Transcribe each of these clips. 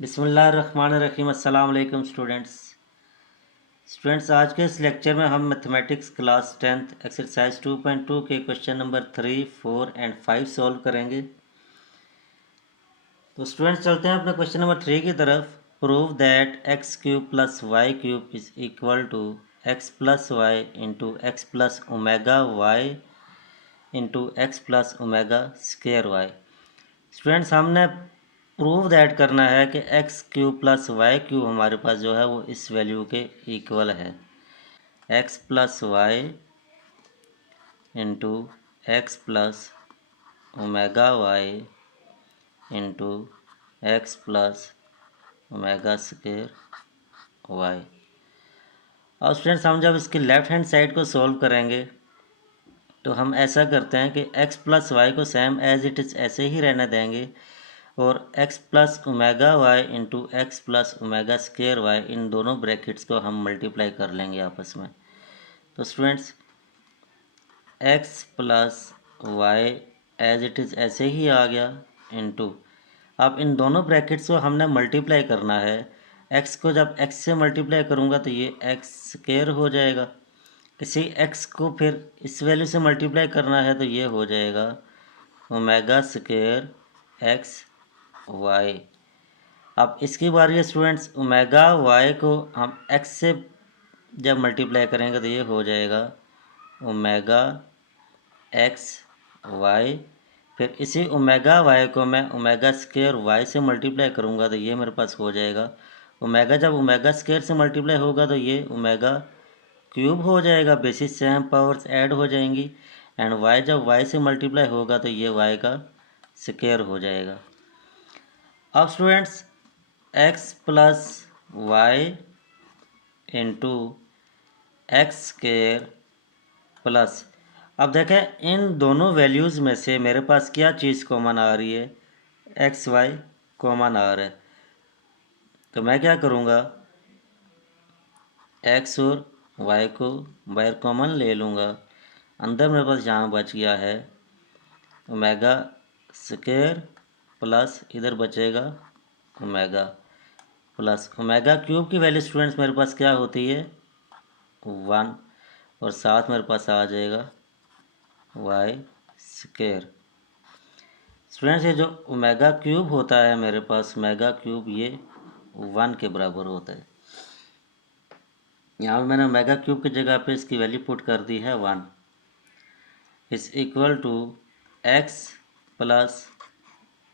बिस्मिल्लाहिर्रहमानिर्रहीम। अस्सलाम वालेकुम स्टूडेंट्स आज के इस लेक्चर में हम मैथमेटिक्स क्लास 10th एक्सरसाइज 2.2 के क्वेश्चन नंबर 3, 4 एंड 5 सॉल्व करेंगे। तो स्टूडेंट्स चलते हैं अपने क्वेश्चन नंबर 3 की तरफ। Prove that x cube plus y cube is equal to x plus y into x plus omega y into x plus omega square y. Students हमने prove that करना है कि x cube plus y cube हमारे पास जो है वो इस वैल्यू के इक्वल है। X plus y into x plus omega y into x plus omega square y. और स्टूडेंट्स हम जब इसकी लेफ्ट हैंड साइड को सॉल्व करेंगे तो हम ऐसा करते हैं कि एक्स प्लस वाई को सेम एज इट इज़ ऐसे ही रहने देंगे और x plus omega y into x plus omega square y इन दोनों ब्रैकेट्स को हम मल्टीप्लाई कर लेंगे आपस में। तो students x plus y as it is ऐसे ही आ गया इंटू, अब इन दोनों ब्रैकेट्स को हमने मल्टीप्लाई करना है। x को जब x से मल्टीप्लाई करूँगा तो ये एक्स स्क्वेयर हो जाएगा। इसी x को फिर इस वैल्यू से मल्टीप्लाई करना है तो ये हो जाएगा ओमेगा स्क्वेयर एक्स वाई। अब इसकी बारी है स्टूडेंट्स, ओमेगा वाई को हम x से जब मल्टीप्लाई करेंगे तो ये हो जाएगा ओमेगा एक्स वाई। फिर इसी ओमेगा वाई को मैं ओमेगा स्क्वायर वाई से मल्टीप्लाई करूँगा तो ये मेरे पास हो जाएगा ओमेगा, जब ओमेगा स्क्वायर से मल्टीप्लाई होगा तो ये ओमेगा क्यूब हो जाएगा, बेसिस से हम पावर्स ऐड हो जाएंगी। एंड वाई जब वाई से मल्टीप्लाई होगा तो ये वाई का स्क्वायर हो जाएगा। अब students x plus y into x square plus, अब देखें इन दोनों वैल्यूज़ में से मेरे पास क्या चीज़ कॉमन आ रही है, एक्स वाई कॉमन आ रहा है। तो मैं क्या करूँगा, एक्स और वाई को बाहर कॉमन ले लूँगा। अंदर मेरे पास जहाँ बच गया है ओमेगा स्क्वायर प्लस इधर बचेगा ओमेगा प्लस ओमेगा क्यूब की वैल्यू स्टूडेंट्स मेरे पास क्या होती है 1, और साथ मेरे पास आ जाएगा वाई स्क्वायर। स्टूडेंट्स ये जो ओमेगा क्यूब होता है मेरे पास, ओमेगा क्यूब ये 1 के बराबर होता है। यहाँ पर मैंने ओमेगा क्यूब की जगह पे इसकी वैल्यू पुट कर दी है 1 is equal to x plus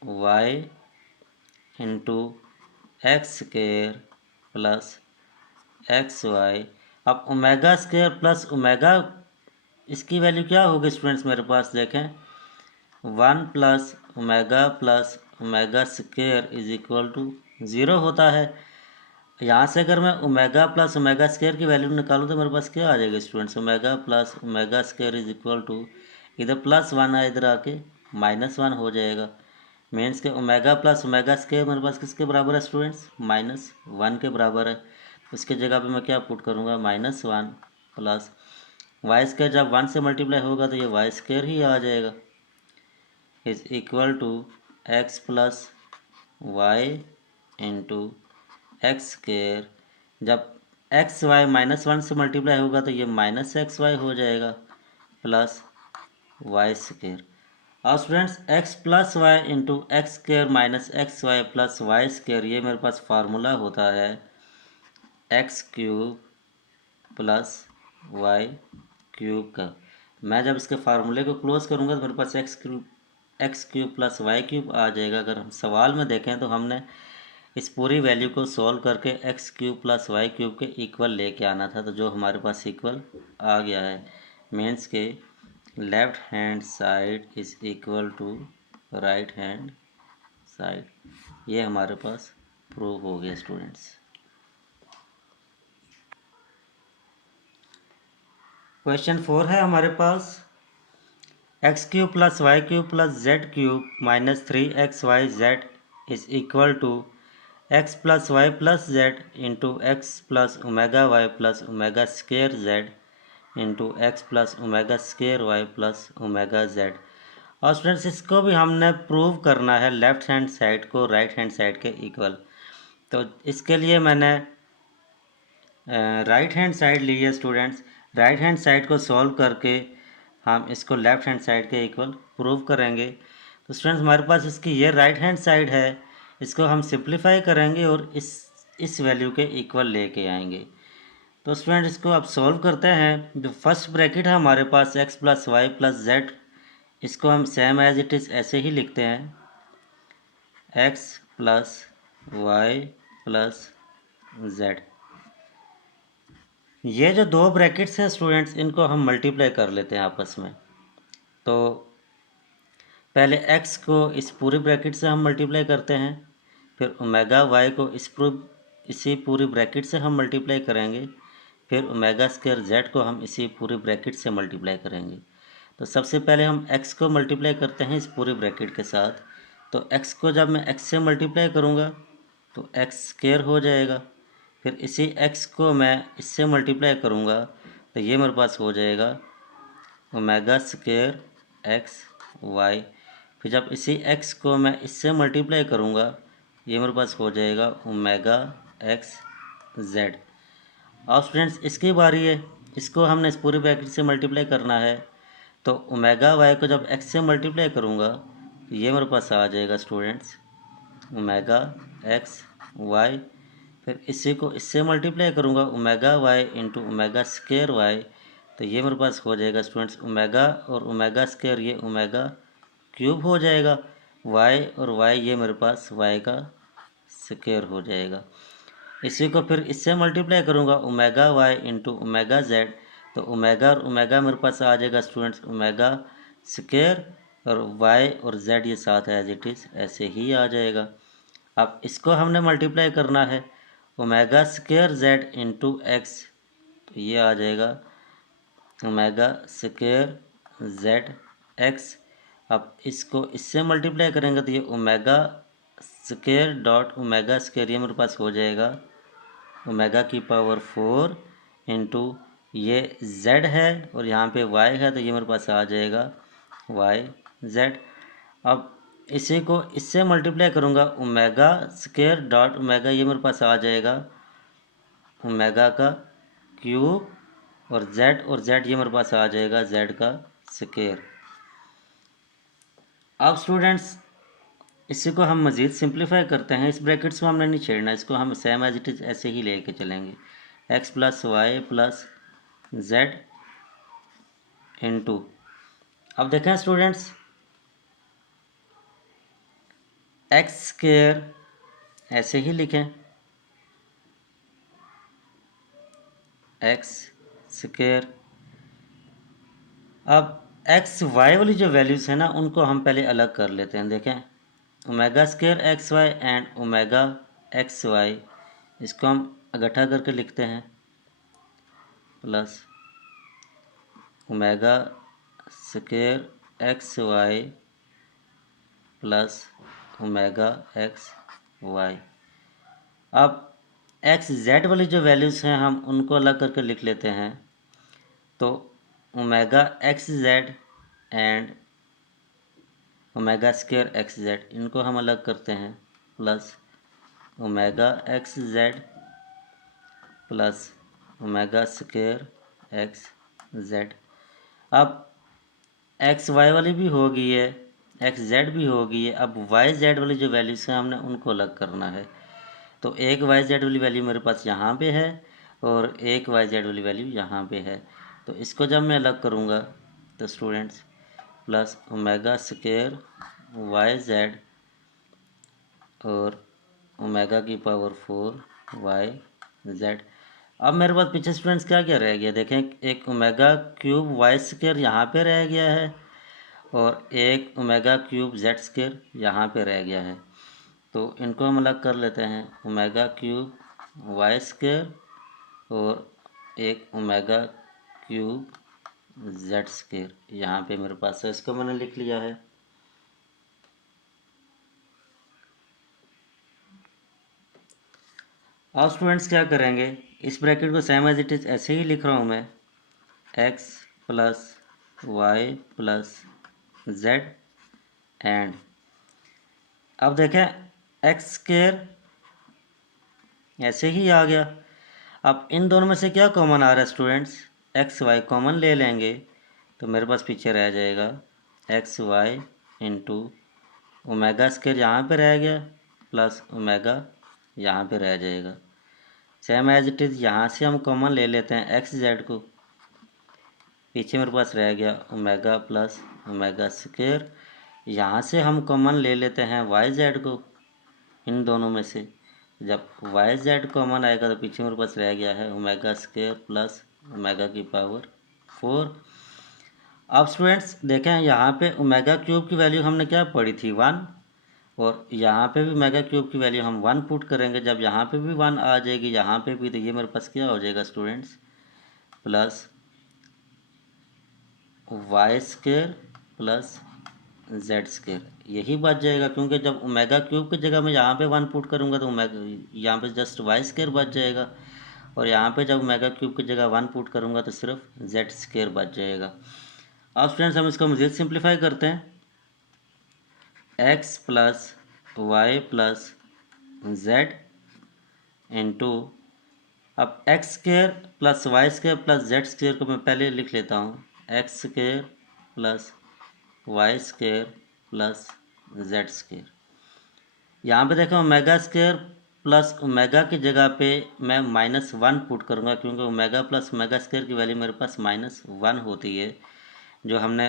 y into x square plus x y. अब ओमेगा स्क्वायर प्लस ओमेगा, इसकी वैल्यू क्या होगी स्टूडेंट्स मेरे पास देखें 1 plus omega square is equal to 0 होता है। यहाँ से अगर मैं ओमेगा प्लस ओमेगा स्क्वायर की वैल्यू निकालूँ तो मेरे पास क्या आ जाएगा students, omega plus omega square is equal to, इधर प्लस 1 है इधर आके -1 हो जाएगा। मीन्स के ओमेगा प्लस ओमेगा स्क्वायर मेरे पास किसके बराबर है स्टूडेंट्स, -1 के बराबर है। उसके जगह पे मैं क्या पुट करूँगा -1 प्लस वाई स्क्वायर, जब 1 से मल्टीप्लाई होगा तो ये वाई स्क्वायर ही आ जाएगा is equal to x plus y into x square. जब एक्स वाई -1 से मल्टीप्लाई होगा तो ये -एक्स वाई हो जाएगा प्लस वाई स्क्वायर। और students x plus y into x square minus x y plus y square, ये मेरे पास फार्मूला होता है x cube plus y cube का। मैं जब इसके फार्मूले को क्लोज करूँगा तो मेरे पास x cube plus y cube आ जाएगा। अगर हम सवाल में देखें तो हमने इस पूरी वैल्यू को सॉल्व करके x cube plus y cube के इक्वल लेके आना था, तो जो हमारे पास इक्वल आ गया है। मीन्स के left hand side is equal to right hand side, ये हमारे पास प्रूव हो गया स्टूडेंट्स। क्वेश्चन 4 है हमारे पास, x cube plus y cube plus z cube minus 3x y z is equal to x plus y plus z into x plus omega y plus omega square z into x plus omega square y plus omega z. और students इसको भी हमने prove करना है left hand side को right hand side के equal. तो इसके लिए मैंने राइट हैंड साइड ली है स्टूडेंट्स। राइट हैंड साइड को सॉल्व करके हम इसको लेफ़्ट हैंड साइड के इक्वल प्रूव करेंगे। तो स्टूडेंट्स हमारे पास इसकी ये राइट हैंड साइड है, इसको हम सिंप्लीफाई करेंगे और इस वैल्यू के इक्वल लेके आएंगे। तो स्टूडेंट इसको अब सॉल्व करते हैं। जो फर्स्ट ब्रैकेट है हमारे पास x plus y plus z, इसको हम सेम एज इट इज़ ऐसे ही लिखते हैं, x plus y plus z. ये जो दो ब्रैकेट्स हैं स्टूडेंट्स, इनको हम मल्टीप्लाई कर लेते हैं आपस में। तो पहले x को इस पूरी ब्रैकेट से हम मल्टीप्लाई करते हैं, फिर ओमेगा y को इसी पूरी ब्रैकेट से हम मल्टीप्लाई करेंगे, फिर ओमेगा स्क्वायर z को हम इसी पूरी ब्रैकेट से मल्टीप्लाई करेंगे। तो सबसे पहले हम x को मल्टीप्लाई करते हैं इस पूरी ब्रैकेट के साथ। तो x को जब मैं x से मल्टीप्लाई करूँगा तो x स्क्वायर हो जाएगा, फिर इसी x को मैं इससे मल्टीप्लाई करूँगा तो ये मेरे पास हो जाएगा ओमेगा स्क्वायर एक्स वाई। फिर जब इसी x को मैं इससे मल्टीप्लाई करूँगा ये मेरे पास हो जाएगा ओमेगा एक्स जेड। अब स्टूडेंट्स इसकी बारी है, इसको हमने इस पूरी ब्रैकेट से मल्टीप्लाई करना है। तो ओमेगा वाई को जब x से मल्टीप्लाई करूँगा तो ये मेरे पास आ जाएगा स्टूडेंट्स ओमेगा एक्स वाई। फिर इसी को इससे मल्टीप्लाई करूँगा omega y into omega square y, तो ये मेरे पास हो जाएगा स्टूडेंट्स ओमेगा और ओमेगा स्क्वायर ये ओमेगा क्यूब हो जाएगा, वाई और वाई ये मेरे पास वाई का स्क्वायर हो जाएगा। इसी को फिर इससे मल्टीप्लाई करूँगा omega y into omega z, तो ओमेगा और ओमेगा मेरे पास आ जाएगा स्टूडेंट्स ओमेगा स्क्वायर और वाई और जेड ये साथ एज इट इज़ ऐसे ही आ जाएगा। अब इसको हमने मल्टीप्लाई करना है omega square Z into x, तो ये आ जाएगा ओमेगा स्क्वायर जेड एक्स। अब इसको इससे मल्टीप्लाई करेंगे तो ये omega square dot omega square ये मेरे पास हो जाएगा ओमेगा की पावर 4 इंटू ये z है और यहाँ पे y है, तो ये मेरे पास आ जाएगा y z। अब इसी को इससे मल्टीप्लाई करूँगा ओमेगा स्क्वायर डॉट ओमेगा ये मेरे पास आ जाएगा ओमेगा का क्यूब और z ये मेरे पास आ जाएगा z का स्क्वायर। अब स्टूडेंट्स इसी को हम मज़ीद सिंप्लीफाई करते हैं, इस ब्रैकेट्स को हमने नहीं छेड़ना, इसको हम सेम एज इट इज़ ऐसे ही लेके चलेंगे। x plus y plus z into, अब देखें स्टूडेंट्स एक्स स्क्वायर ऐसे ही लिखें, एक्स स्क्वायर। अब एक्स वाई वाली जो वैल्यूज़ हैं ना उनको हम पहले अलग कर लेते हैं। देखें omega square x y and omega x y, इसको हम इकट्ठा करके लिखते हैं plus omega square x y plus omega x y. अब एक्स जेड वाली जो वैल्यूज़ हैं हम उनको अलग करके लिख लेते हैं। तो omega x Z and omega square x Z इनको हम अलग करते हैं plus omega x z plus omega square x Z. अब एक्स वाई वाली भी हो गई है, एक्स जेड भी हो गई है। अब वाई जेड वाली जो वैल्यूज़ हैं हमने उनको अलग करना है। तो एक वाई जेड वाली वैल्यू मेरे पास यहाँ पे है और एक वाई जेड वाली वैल्यू यहाँ पे है। तो इसको जब मैं अलग करूँगा तो students plus omega square y z और ओमेगा की पावर 4 वाई जेड। अब मेरे पास पीछे स्टूडेंट्स क्या क्या रह गया, देखें एक ओमेगा क्यूब वाई स्क्वायर यहाँ पे रह गया है और एक ओमेगा क्यूब जेड स्क्वायर यहाँ पे रह गया है। तो इनको हम अलग कर लेते हैं ओमेगा क्यूब वाई स्क्वायर और एक ओमेगा क्यूब जेड स्क्वायर यहाँ पे मेरे पास है, इसको मैंने लिख लिया है। अब स्टूडेंट्स क्या करेंगे, इस ब्रैकेट को सेम एज इट इज़ ऐसे ही लिख रहा हूँ मैं, x plus y plus z and, अब देखें एक्स स्क्वायर ऐसे ही आ गया। अब इन दोनों में से क्या कॉमन आ रहा है स्टूडेंट्स, एक्स वाई कॉमन ले लेंगे तो मेरे पास पीछे रह जाएगा x y into omega square यहाँ पर रह गया प्लस ओमेगा यहाँ पे रह जाएगा। सेम एज इट इज़ यहाँ से हम कॉमन ले लेते हैं एक्स जेड को, पीछे मेरे पास रह गया ओमेगा प्लस ओमेगा स्क्वायर। यहाँ से हम कॉमन ले लेते हैं वाई जेड को इन दोनों में से, जब वाई जेड कॉमन आएगा तो पीछे मेरे पास रह गया है ओमेगा स्क्वायर प्लस ओमेगा की पावर 4। अब स्टूडेंट्स देखें यहाँ पे ओमेगा क्यूब की वैल्यू हमने क्या पढ़ी थी 1, और यहाँ पे भी ओमेगा क्यूब की वैल्यू हम 1 पुट करेंगे, जब यहाँ पे भी 1 आ जाएगी यहाँ पे भी, तो ये मेरे पास क्या हो जाएगा students plus y square plus z square, यही बच जाएगा क्योंकि जब ओमेगा क्यूब की जगह मैं यहाँ पे 1 पुट करूँगा तो ओमेगा यहाँ पे जस्ट वाई स्क्वायर बच जाएगा, और यहाँ पे जब ओमेगा क्यूब की जगह 1 पुट करूँगा तो सिर्फ जेड स्क्वायर बच जाएगा। अब स्टूडेंट्स हम इसको मज़ीद सिंप्लीफाई करते हैं, x plus y plus z into, अब x square plus y square plus z square को मैं पहले लिख लेता हूँ, x square plus y square plus z square. यहाँ पे देखो ओमेगा स्क्वायर प्लस ओमेगा की जगह पे मैं -1 पुट करूँगा क्योंकि ओमेगा प्लस ओमेगा स्क्वायर की वैल्यू मेरे पास -1 होती है, जो हमने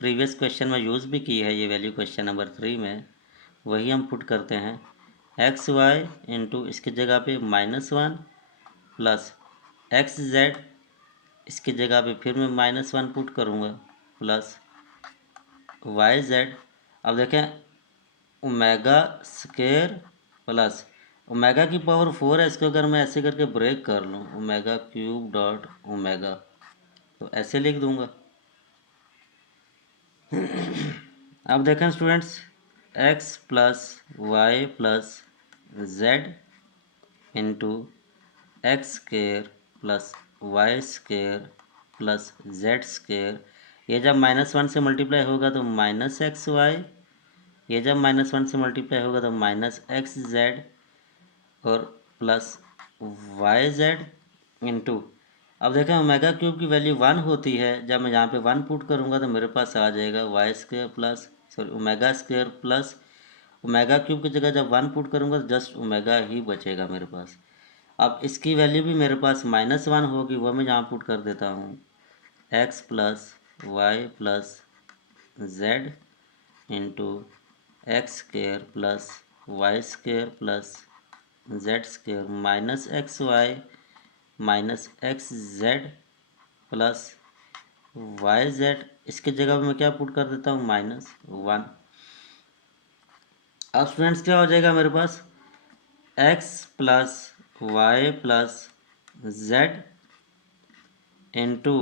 प्रीवियस क्वेश्चन में यूज़ भी की है, ये वैल्यू क्वेश्चन नंबर 3 में वही हम पुट करते हैं। एक्स वाई इंटू इसकी जगह पे -1 प्लस एक्स जेड, इसकी जगह पे फिर मैं -1 पुट करूँगा प्लस वाई जेड। अब देखें ओमेगा स्क्वायर प्लस ओमेगा की पावर 4 है, इसको अगर मैं ऐसे करके ब्रेक कर लूँ ओमेगा क्यूब डॉट ओमेगा, तो ऐसे लिख दूँगा। अब देखें students x plus y plus z into x square plus y square plus z square, ये जब -1 से मल्टीप्लाई होगा तो माइनस एक्स वाई, ये जब -1 से मल्टीप्लाई होगा तो माइनस एक्स जेड और प्लस वाई जेड इंटू, अब देखें ओमेगा क्यूब की वैल्यू 1 होती है, जब मैं यहाँ पे 1 पुट करूँगा तो मेरे पास आ जाएगा y square plus omega square plus omega cube की जगह जब 1 पुट करूँगा तो जस्ट ओमेगा ही बचेगा मेरे पास। अब इसकी वैल्यू भी मेरे पास -1 होगी, वो मैं यहाँ पुट कर देता हूँ, x plus y plus z into x square plus y square plus z square minus x y minus x z plus y z, इसके जगह पे मैं क्या पुट कर देता हूँ -1। अब स्टूडेंट्स क्या हो जाएगा मेरे पास x plus y plus z into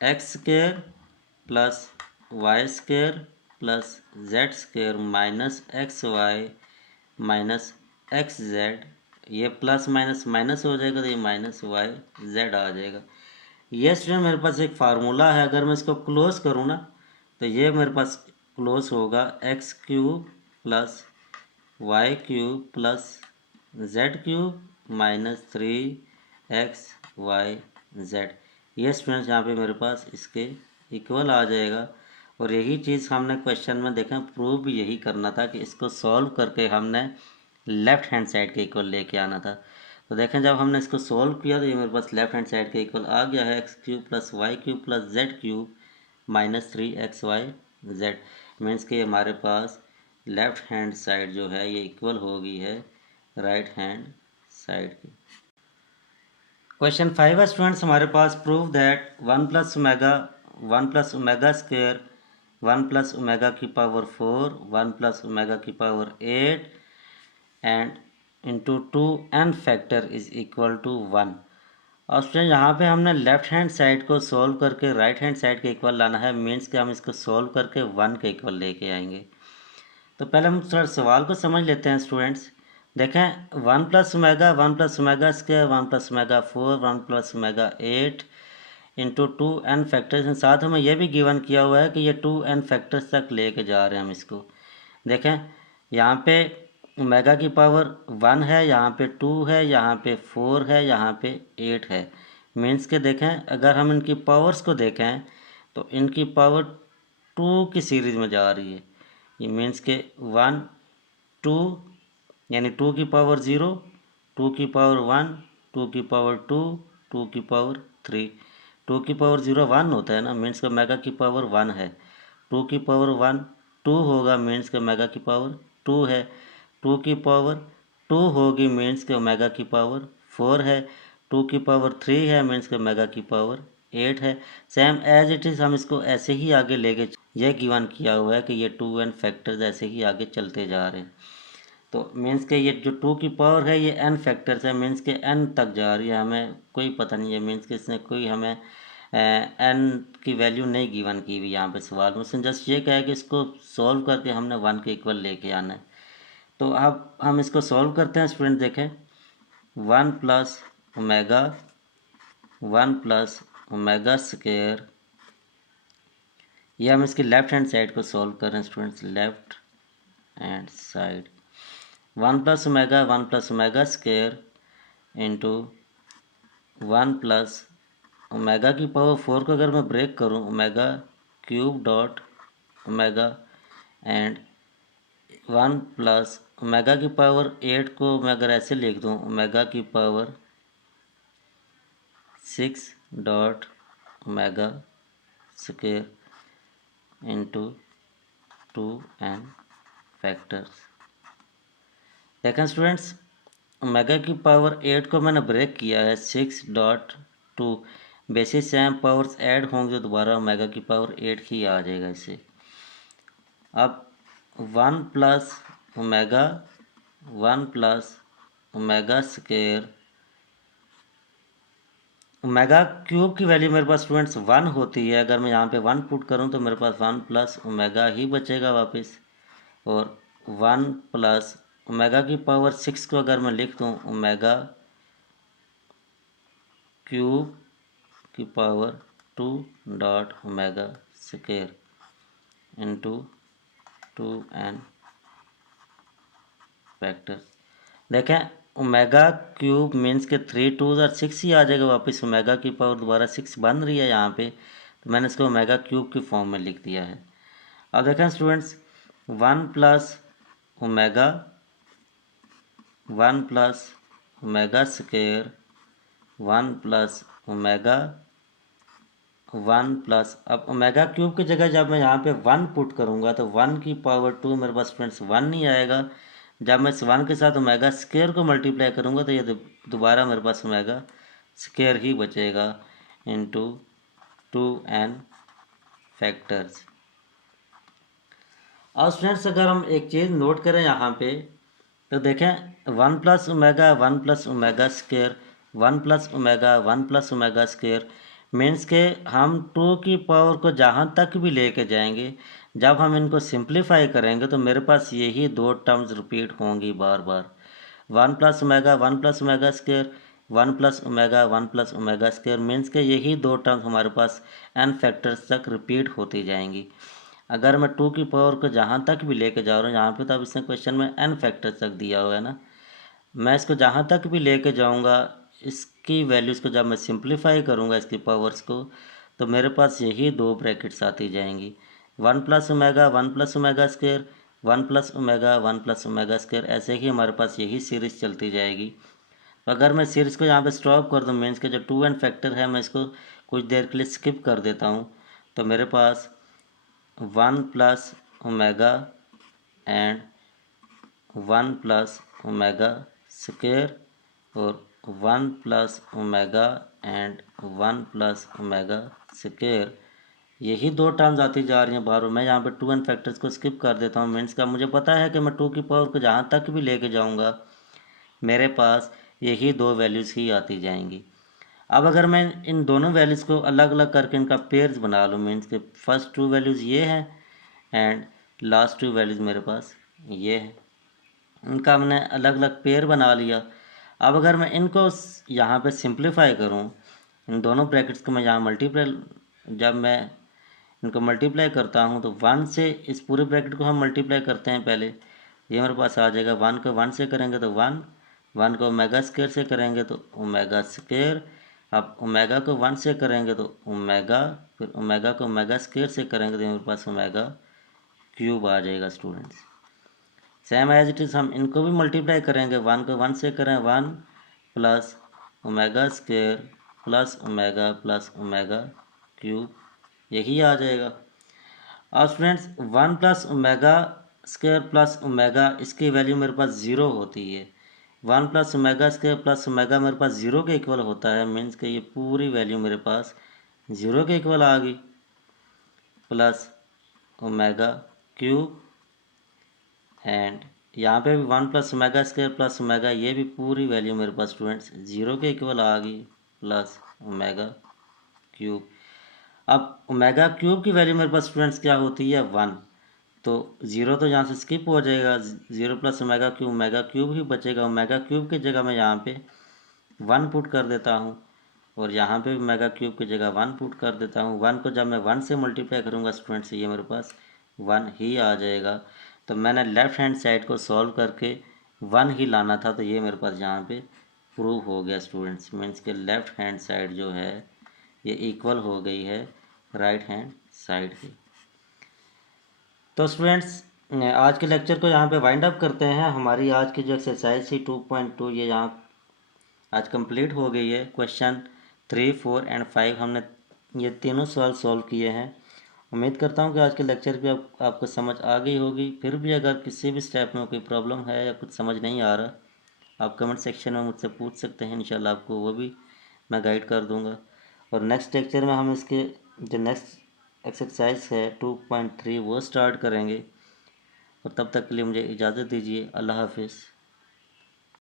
x square plus y square plus z square minus x y minus x z, ये प्लस माइनस माइनस हो जाएगा तो ये माइनस वाई जेड आ जाएगा। ये स्टूडेंट मेरे पास एक फार्मूला है, अगर मैं इसको क्लोज करूँ ना तो ये मेरे पास क्लोज होगा x cube plus y cube plus z cube -3 x y z, ये स्टूडेंट्स यहाँ पे मेरे पास इसके इक्वल आ जाएगा। और यही चीज़ हमने क्वेश्चन में देखें प्रूव भी यही करना था कि इसको सॉल्व करके हमने लेफ़्ट हैंड साइड के इक्वल लेके आना था। तो देखें जब हमने इसको सॉल्व किया तो ये मेरे पास लेफ़्ट हैंड साइड के इक्वल आ गया है, x cube plus y cube plus z cube -3 x y z, means कि हमारे पास लेफ़्ट हैंड साइड जो है ये इक्वल हो गई है राइट हैंड साइड की। क्वेश्चन 5 है स्टूडेंट्स हमारे पास, prove that 1 plus omega square 1 plus omega की पावर 4 1 प्लस ओमेगा की power 8 and into 2n factor is equal to 1। और स्टूडेंट यहाँ पे हमने लेफ्ट हैंड साइड को सॉल्व करके राइट हैंड साइड के इक्वल लाना है, मीन्स कि हम इसको सॉल्व करके 1 के इक्वल लेके आएंगे। तो पहले हम थोड़ा सवाल को समझ लेते हैं स्टूडेंट्स। देखें 1 plus omega square 1 plus omega 4 1 plus omega 8 into 2n factors के साथ हमें यह भी गिवन किया हुआ है कि ये 2n फैक्टर्स तक लेके जा रहे हैं हम इसको। देखें यहाँ पे ओमेगा की पावर 1 है, यहाँ पे 2 है, यहाँ पे 4 है, यहाँ पे 8 है। मीन्स के देखें, अगर हम इनकी पावर्स को देखें तो इनकी पावर 2 की सीरीज़ में जा रही है। ये मीन्स के 1 2 यानी 2 की पावर 0, 2 की पावर 1, 2 की पावर 2, 2 की पावर 3। 2 की पावर 0 1 होता है ना, मीन्स का मेगा की पावर 1 है। 2 की पावर 1 2 होगा, मीन्स का मेगा की पावर 2 है। 2 की पावर 2 होगी, मीन्स के ओमेगा की पावर 4 है। 2 की पावर 3 है, मीन्स के ओमेगा की पावर 8 है। सेम एज इट इज़ हम इसको ऐसे ही आगे लेके, यह गिवन किया हुआ है कि ये 2n फैक्टर्स ऐसे ही आगे चलते जा रहे हैं। तो मीन्स के ये जो 2 की पावर है ये n फैक्टर्स है, मीन्स के n तक जा रही है, हमें कोई पता नहीं है। मीन्स के इसने कोई हमें n की वैल्यू नहीं गिवन की हुई यहाँ पे सवाल में। उसने जस्ट ये कहा है कि इसको सॉल्व करके हमने 1 के इक्वल लेके आना है। तो अब हम इसको सॉल्व करते हैं स्टूडेंट। देखें 1 plus omega 1 plus omega square, ये हम इसकी लेफ्ट हैंड साइड को सॉल्व कर रहे हैं students, left hand side. 1 plus omega square into 1 plus omega की पावर 4 को अगर मैं ब्रेक करूं, omega cube dot omega and 1 plus omega की पावर 8 को मैं अगर ऐसे लिख दूं, ओमेगा की power 6 dot omega square into 2n factors. देखें स्टूडेंट्स, ओमेगा की पावर 8 को मैंने ब्रेक किया है 6.2, बेसिस सेम पावर्स ऐड होंगे तो दोबारा ओमेगा की पावर 8 ही आ जाएगा इससे। अब 1 plus omega 1 plus omega square, omega cube की वैल्यू मेरे पास स्टूडेंट्स 1 होती है। अगर मैं यहाँ पे 1 पुट करूँ तो मेरे पास 1 प्लस ओमेगा ही बचेगा वापस। और 1 प्लस ओमेगा की पावर 6 को अगर मैं लिख दूँ, ओमेगा क्यूब की power 2 dot omega square into 2n factor. देखें ओमेगा क्यूब मीन्स के 3 2 और 6 ही आ जाएगा वापस। ओमेगा की पावर दोबारा 6 बन रही है यहाँ पे, तो मैंने इसको ओमेगा क्यूब की फॉर्म में लिख दिया है। अब देखें students, 1 plus omega 1 plus omega square 1 plus omega 1 plus, अब ओमेगा क्यूब की जगह जब मैं यहाँ पे 1 पुट करूँगा तो 1 की पावर 2 मेरे पास स्टूडेंट्स 1 नहीं आएगा। जब मैं इस 1 के साथ ओमेगा स्क्वायर को मल्टीप्लाई करूँगा तो ये दोबारा मेरे पास ओमेगा स्क्वायर ही बचेगा इंटू 2n फैक्टर्स। और स्टूडेंट्स अगर हम एक चीज़ नोट करें यहाँ पे तो देखें 1 plus omega 1 plus omega square 1 plus omega 1 plus omega square, means के हम 2 की पावर को जहाँ तक भी लेके जाएंगे, जब हम इनको सिंप्लीफाई करेंगे तो मेरे पास यही दो टर्म्स रिपीट होंगी बार बार। 1 plus omega 1 plus omega square 1 plus omega 1 plus omega square, means के यही दो टर्म्स हमारे पास n फैक्टर्स तक रिपीट होती जाएंगी। अगर मैं 2 की पावर को जहाँ तक भी लेके जा रहा हूँ, यहाँ पे तो अब इसने क्वेश्चन में n फैक्टर्स तक दिया हुआ है ना, मैं इसको जहाँ तक भी लेके जाऊँगा, इसकी वैल्यूज़ को जब मैं सिंप्लीफाई करूँगा इसकी पावर्स को, तो मेरे पास यही दो ब्रैकेट्स आती जाएंगी। 1 plus omega 1 plus omega square 1 plus omega 1 plus omega square, ऐसे ही हमारे पास यही सीरीज़ चलती जाएगी। अगर मैं सीरीज़ को यहाँ पे स्टॉप कर दूँ, मीन्स के जो 2n फैक्टर है मैं इसको कुछ देर के लिए स्किप कर देता हूँ, तो मेरे पास 1 plus omega and 1 plus omega square और 1 plus omega and 1 plus omega square, यही दो टर्म्स आती जा रही हैं बार। मैं यहाँ पे 2n फैक्टर्स को स्किप कर देता हूँ। मीन्स का मुझे पता है कि मैं 2 की पावर को जहाँ तक भी लेके जाऊँगा मेरे पास यही दो वैल्यूज़ ही आती जाएंगी। अब अगर मैं इन दोनों वैल्यूज़ को अलग अलग करके इनका पेयर्स बना लूँ, मीन्स के फर्स्ट 2 वैल्यूज़ ये हैं एंड लास्ट 2 वैल्यूज़ मेरे पास ये है, इनका मैंने अलग अलग पेयर बना लिया। अब अगर मैं इनको यहाँ पे सिंप्लीफाई करूँ, इन दोनों ब्रैकेट्स को मैं यहाँ मल्टीप्लाई, जब मैं इनको मल्टीप्लाई करता हूँ तो 1 से इस पूरे ब्रैकेट को हम मल्टीप्लाई करते हैं पहले, ये मेरे पास आ जाएगा। 1 को 1 से करेंगे तो 1, 1 को ओमेगा स्क्वायर से करेंगे तो ओमेगा स्क्वायर। अब ओमेगा को 1 से करेंगे तो ओमेगा, फिर ओमेगा को ओमेगा स्क्वायर से करेंगे तो मेरे पास ओमेगा क्यूब आ जाएगा students. Same as it is हम इनको भी मल्टीप्लाई करेंगे। 1 को 1 से करें 1 plus omega square plus omega cube, यही आ जाएगा। और students 1 plus omega square plus omega, इसकी वैल्यू मेरे पास 0 होती है। 1 plus omega square plus omega मेरे पास 0 के इक्वल होता है, मीन्स कि ये पूरी वैल्यू मेरे पास 0 के इक्वल आ गई। प्लस ओमेगा क्यूब, एंड यहाँ पे भी 1 plus omega square plus omega, ये भी पूरी वैल्यू मेरे पास स्टूडेंट्स 0 के इक्वल आ गई, प्लस ओमेगा क्यूब। अब ओमेगा क्यूब की वैल्यू मेरे पास स्टूडेंट्स क्या होती है 1, तो 0 तो यहाँ से स्किप हो जाएगा। 0 प्लस ओमेगा क्यूब ही बचेगा। ओमेगा क्यूब की जगह मैं यहाँ पे 1 पुट कर देता हूँ, और यहाँ पे भी ओमेगा क्यूब की जगह 1 पुट कर देता हूँ। 1 को जब मैं 1 से मल्टीप्लाई करूँगा स्टूडेंट्स, ये मेरे पास 1 ही आ जाएगा। तो मैंने लेफ़्ट हैंड साइड को सॉल्व करके 1 ही लाना था, तो ये मेरे पास यहाँ पे प्रूव हो गया स्टूडेंट्स। मीन्स के लेफ़्ट हैंड साइड जो है ये इक्वल हो गई है राइट हैंड साइड की। तो स्टूडेंट्स आज के लेक्चर को यहाँ पे वाइंड अप करते हैं। हमारी आज की जो एक्सरसाइज थी 2.2 ये यहाँ आज कंप्लीट हो गई है। क्वेश्चन 3, 4 एंड 5 हमने ये तीनों सवाल सॉल्व किए हैं। उम्मीद करता हूँ कि आज के लेक्चर भी आपको समझ आ गई होगी। फिर भी अगर किसी भी स्टेप में कोई प्रॉब्लम है या कुछ समझ नहीं आ रहा, आप कमेंट सेक्शन में मुझसे पूछ सकते हैं। इंशाल्लाह आपको वो भी मैं गाइड कर दूँगा। और नेक्स्ट लेक्चर में हम इसके जो नेक्स्ट एक्सरसाइज है 2.3 वो स्टार्ट करेंगे। और तब तक के लिए मुझे इजाज़त दीजिए। अल्लाह हाफिज़।